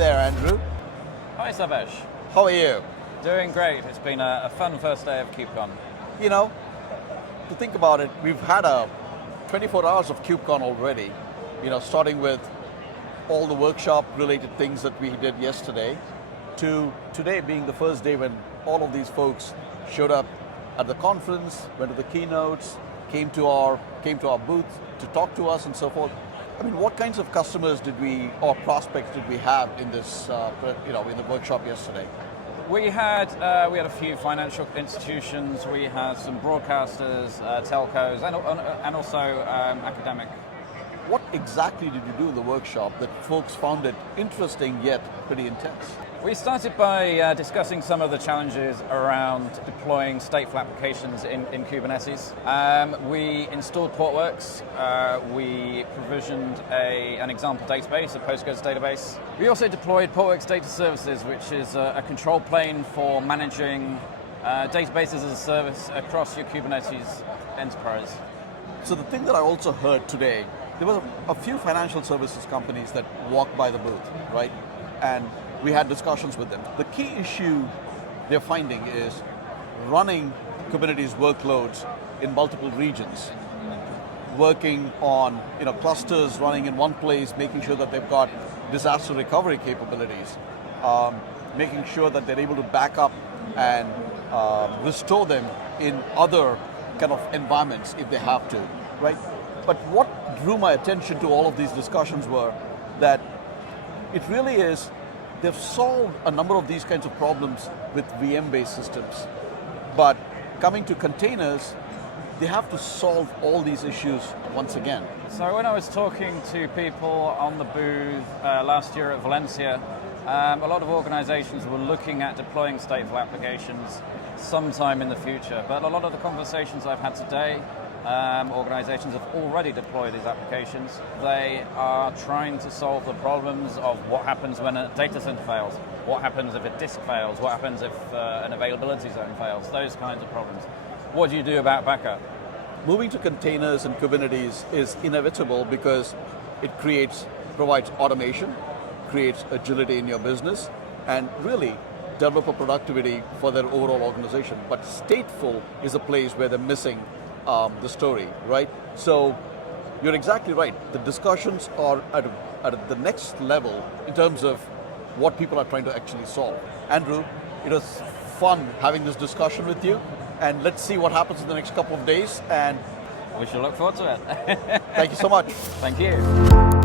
there, Andrew. Hi, Sarvesh. How are you? Doing great. It's been a fun first day of Kubecon. You know, to think about it, we've had a 24 hours of Kubecon already. Starting with all the workshop-related things that we did yesterday, to today being the first day when all of these folks showed up at the conference, went to the keynotes, came to our booth to talk to us and so forth. I mean, what kinds of customers or prospects did we have in this, in the workshop yesterday? We had a few financial institutions. We had some broadcasters, telcos, and also academic. What exactly did you do in the workshop that folks found it interesting yet pretty intense? We started by discussing some of the challenges around deploying stateful applications in Kubernetes. We installed Portworx. We provisioned an example database, a Postgres database. We also deployed Portworx Data Services, which is a control plane for managing databases as a service across your Kubernetes enterprise. So the thing that I also heard today, there was a few financial services companies that walked by the booth, right? And we had discussions with them. The key issue they're finding is running Kubernetes workloads in multiple regions, working on clusters running in one place, making sure that they've got disaster recovery capabilities, making sure that they're able to back up and restore them in other kind of environments if they have to, right? But what drew my attention to all of these discussions were that it really is, they've solved a number of these kinds of problems with VM-based systems. But coming to containers, they have to solve all these issues once again. So when I was talking to people on the booth last year at Valencia, a lot of organizations were looking at deploying stateful applications sometime in the future. But a lot of the conversations I've had today, organizations have already deployed these applications. They are trying to solve the problems of what happens when a data center fails, what happens if a disk fails, what happens if an availability zone fails, those kinds of problems. What do you do about backup? Moving to containers and Kubernetes is inevitable because it provides automation, creates agility in your business, and really developer productivity for their overall organization. But stateful is a place where they're missing the story, right? So you're exactly right. The discussions are at the next level in terms of what people are trying to actually solve. Andrew, it was fun having this discussion with you, and let's see what happens in the next couple of days. And we shall look forward to it. Thank you so much. Thank you.